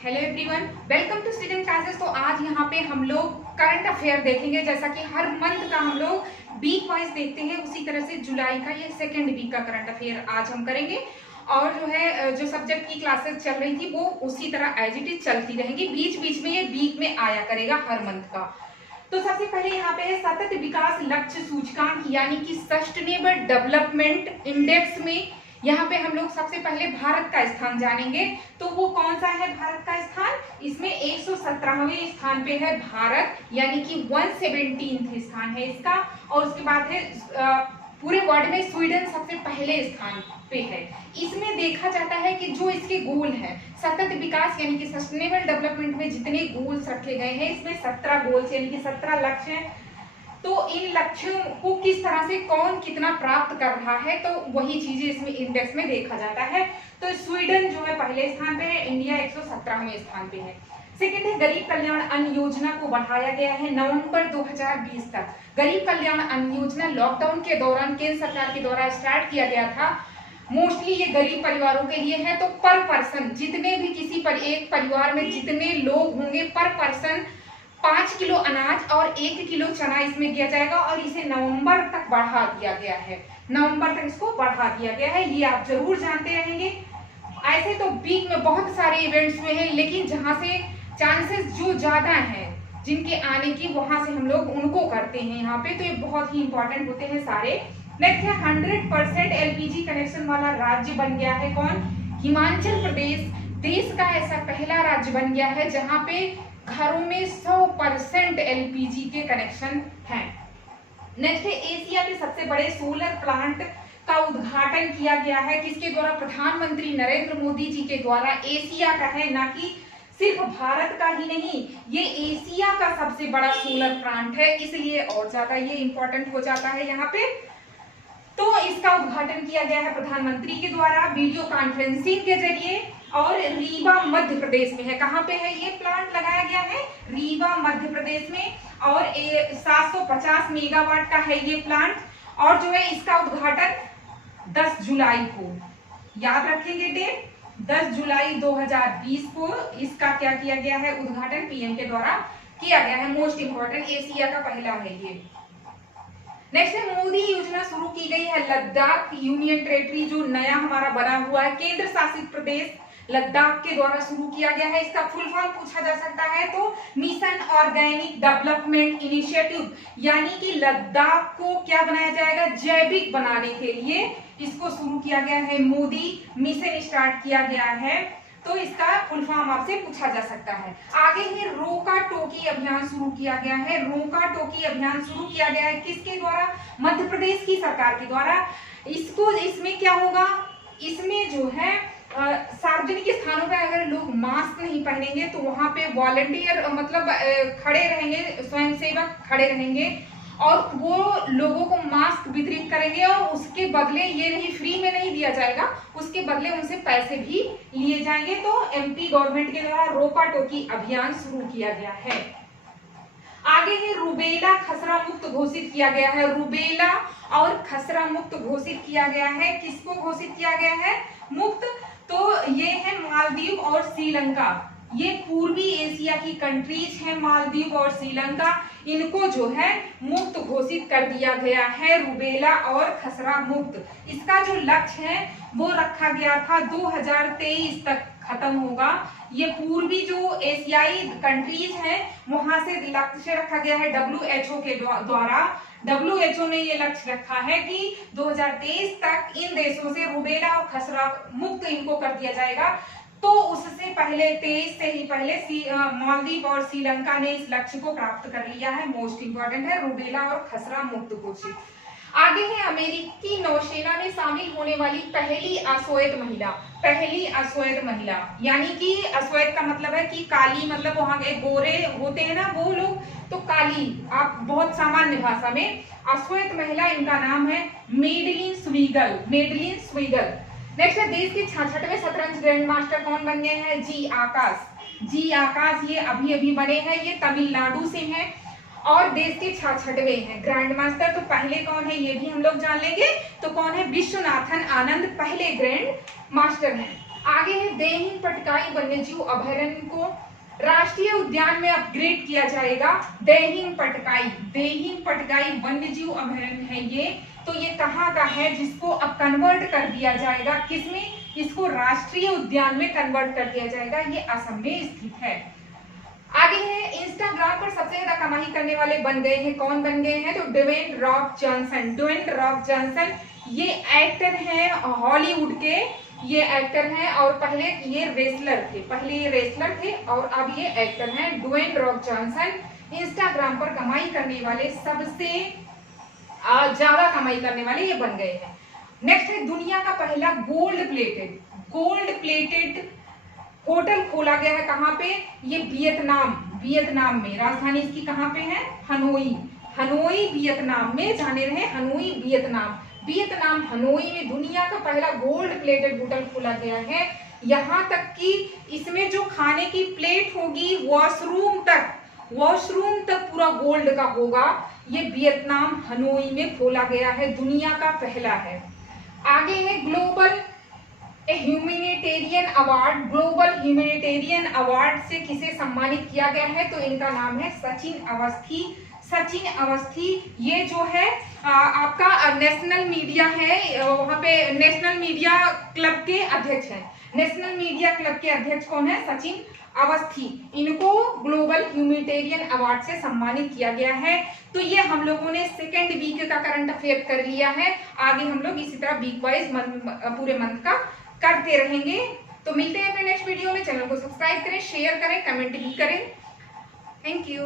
Hello everyone, welcome to student classes. तो आज यहाँ पे हम लोग करंट अफेयर देखेंगे। जैसा कि हर मंथ का हम लोग वीक वाइज देखते हैं, उसी तरह से जुलाई का ये सेकेंड वीक का करंट अफेयर आज हम करेंगे। और जो है जो सब्जेक्ट की क्लासेस चल रही थी वो उसी तरह एज इट इज चलती रहेंगी, बीच बीच में ये वीक में आया करेगा हर मंथ का। तो सबसे पहले यहाँ पे है सतत विकास लक्ष्य सूचकांक यानी कि सस्टेनेबल डेवलपमेंट इंडेक्स में यहाँ पे हम लोग सबसे पहले भारत का स्थान जानेंगे। तो वो कौन सा है भारत का स्थान? इसमें 117वें स्थान पे है भारत, यानी कि 117th स्थान है इसका। और उसके बाद है पूरे वर्ल्ड में स्वीडन सबसे पहले स्थान पे है। इसमें देखा जाता है कि जो इसके गोल है सतत विकास यानी कि सस्टेनेबल डेवलपमेंट में जितने गोल्स रखे गए हैं, इसमें 17 गोल्स यानी कि 17 लक्ष्य हैं। तो इन लक्ष्यों को किस तरह से कौन कितना प्राप्त कर रहा है, तो वही चीजें इसमें इंडेक्स में देखा जाता है। तो स्वीडन जो है पहले स्थान पे है, इंडिया 117वें स्थान पे है। सेकेंड है गरीब कल्याण अन्न योजना को बढ़ाया गया है नवंबर 2020 तक। गरीब कल्याण अन्न योजना लॉकडाउन के दौरान केंद्र सरकार के द्वारा स्टार्ट किया गया था। मोस्टली ये गरीब परिवारों के लिए है। तो पर पर्सन जितने भी किसी पर एक परिवार में जितने लोग होंगे, पर पर्सन 5 किलो अनाज और 1 किलो चना इसमें दिया जाएगा। और इसे नवंबर तक बढ़ा दिया गया है, नवंबर तक इसको बढ़ा दिया गया है। ये आप जरूर जानते रहेंगे। ऐसे तो वीक में बहुत सारे इवेंट्स हुए हैं, लेकिन जहां से चांसेस जो ज्यादा हैं जिनके आने की, वहां से हम लोग उनको करते हैं यहाँ पे। तो ये बहुत ही इंपॉर्टेंट होते हैं सारे। नेक्स्ट है 100% एलपीजी कनेक्शन वाला राज्य बन गया है कौन? हिमाचल प्रदेश देश का ऐसा पहला राज्य बन गया है जहां पे घरों में 100% एलपीजी के कनेक्शन हैं। नेक्स्ट है एशिया के सबसे बड़े सोलर प्लांट का उद्घाटन किया गया है। किसके द्वारा? प्रधानमंत्री नरेंद्र मोदी जी के द्वारा। एशिया का है, ना कि सिर्फ भारत का ही नहीं, ये एशिया का सबसे बड़ा सोलर प्लांट है, इसलिए और ज्यादा ये इंपॉर्टेंट हो जाता है यहाँ पे। तो इसका उद्घाटन किया गया है प्रधानमंत्री के द्वारा वीडियो कॉन्फ्रेंसिंग के जरिए। और रीवा मध्य प्रदेश में है। कहाँ पे है ये प्लांट लगाया गया है? रीवा मध्य प्रदेश में। और 750 मेगावाट का है ये प्लांट। और जो है इसका उद्घाटन 10 जुलाई को, याद रखेंगे डेट, 10 जुलाई 2020 को इसका क्या किया गया है? उद्घाटन पीएम के द्वारा किया गया है। मोस्ट इंपोर्टेंट, एशिया का पहला है ये। नेक्स्ट है मोदी योजना शुरू की गई है लद्दाख यूनियन टेरिटरी, जो नया हमारा बना हुआ है केंद्र शासित प्रदेश लद्दाख के द्वारा शुरू किया गया है। इसका फुल फॉर्म पूछा जा सकता है तो मिशन ऑर्गेनिक डेवलपमेंट इनिशिएटिव, यानी कि लद्दाख को क्या बनाया जाएगा? जैविक बनाने के लिए इसको शुरू किया गया है। मोदी मिशन स्टार्ट किया गया है, तो इसका फुल फॉर्म आपसे पूछा जा सकता है। आगे है रोका टोकी अभियान शुरू किया गया है। रोका टोकी अभियान शुरू किया गया है किसके द्वारा? मध्य प्रदेश की सरकार के द्वारा। इसमें क्या होगा? इसमें जो है सार्वजनिक स्थानों पर अगर लोग मास्क नहीं पहनेंगे तो वहां पे वॉलंटियर मतलब खड़े रहेंगे, स्वयंसेवक खड़े रहेंगे और वो लोगों को मास्क वितरित करेंगे। और उसके बदले ये नहीं, फ्री में नहीं दिया जाएगा, उसके बदले उनसे पैसे भी लिए जाएंगे। तो एमपी गवर्नमेंट के द्वारा रोका टोकी अभियान शुरू किया गया है। आगे है रूबेला खसरा मुक्त घोषित किया गया है। रूबेला और खसरा मुक्त घोषित किया गया है। किसको घोषित किया गया है मुक्त? तो ये है मालदीव और श्रीलंका। ये पूर्वी एशिया की कंट्रीज हैं, मालदीव और श्रीलंका। इनको जो है मुक्त घोषित कर दिया गया है, रूबेला और खसरा मुक्त। इसका जो लक्ष्य है वो रखा गया था 2023 तक खत्म होगा। ये पूर्वी जो एशियाई कंट्रीज हैं वहां से लक्ष्य रखा गया है WHO के द्वारा। WHO ने ये लक्ष्य रखा है कि 2023 तक इन देशों से रूबेला और खसरा मुक्त इनको कर दिया जाएगा। तो उससे पहले 23 से ही पहले मालदीव और श्रीलंका ने इस लक्ष्य को प्राप्त कर लिया है। मोस्ट इंपोर्टेंट है रूबेला और खसरा मुक्त घोषित। आगे है अमेरिकी नौसेना में शामिल होने वाली पहली अश्वेत महिला। पहली अश्वेत महिला, यानी कि अश्वेत का मतलब है कि काली, मतलब वहां के गोरे होते हैं ना वो लोग, तो काली आप बहुत सामान्य भाषा में। अश्वेत महिला, इनका नाम है मेडलिन स्वीगल। मेडलिन स्वीगल। नेक्स्ट है देश के 66वें शतरंज ग्रैंड मास्टर कौन बन गए हैं? जी आकाश। जी आकाश ये अभी अभी बने हैं, ये तमिलनाडु से हैं और देश के 66वें हैं ग्रैंड मास्टर। तो पहले कौन है ये भी हम लोग जान लेंगे। तो कौन है? विश्वनाथन आनंद पहले ग्रैंड मास्टर हैं। आगे है देहिंग पटकाई वन्यजीव अभयारण्य को राष्ट्रीय उद्यान में अपग्रेड किया जाएगा। देहिंग पटकाई वन्यजीव अभयारण्य है ये, तो ये कहाँ का है जिसको अब कन्वर्ट कर दिया जाएगा किसमें, इसको राष्ट्रीय उद्यान में कन्वर्ट कर दिया जाएगा। ये असम में स्थित है। आगे है इंस्टाग्राम पर सबसे ज्यादा कमाई करने वाले बन गए हैं, कौन बन गए हैं, तो ड्वेन रॉक जॉनसन ये एक्टर हैं हॉलीवुड के, ये एक्टर हैं और पहले ये रेसलर थे और अब ये एक्टर हैं। ड्वेन रॉक जॉनसन इंस्टाग्राम पर कमाई करने वाले सबसे ज्यादा कमाई करने वाले ये बन गए हैं। नेक्स्ट है दुनिया का पहला गोल्ड प्लेटेड होटल खोला गया है, कहाँ पे, ये वियतनाम में। राजधानी इसकी कहाँ पे है, हनोई वियतनाम में, जाने रहे हनोई वियतनाम हनोई में दुनिया का पहला गोल्ड प्लेटेड होटल खोला गया है। यहाँ तक कि इसमें जो खाने की प्लेट होगी वॉशरूम तक पूरा गोल्ड का होगा। ये वियतनाम हनोई में खोला गया है, दुनिया का पहला है। आगे है ग्लोबल ह्यूमैनिटेरियन अवार्ड से किसे सम्मानित किया गया है, तो इनका नाम है सचिन अवस्थी। ये जो है आपका नेशनल मीडिया है, वहाँ पे नेशनल मीडिया क्लब के अध्यक्ष हैं। नेशनल मीडिया क्लब के अध्यक्ष कौन है, सचिन अवस्थी। इनको ग्लोबल ह्यूमैनिटेरियन अवार्ड से सम्मानित किया गया है। तो ये हम लोगों ने सेकेंड वीक का करंट अफेयर कर लिया है। आगे हम लोग इसी तरह वीक वाइज पूरे मंथ का करते रहेंगे। तो मिलते हैं अपने नेक्स्ट वीडियो में। चैनल को सब्सक्राइब करें, शेयर करें, कमेंट भी करें। Thank you.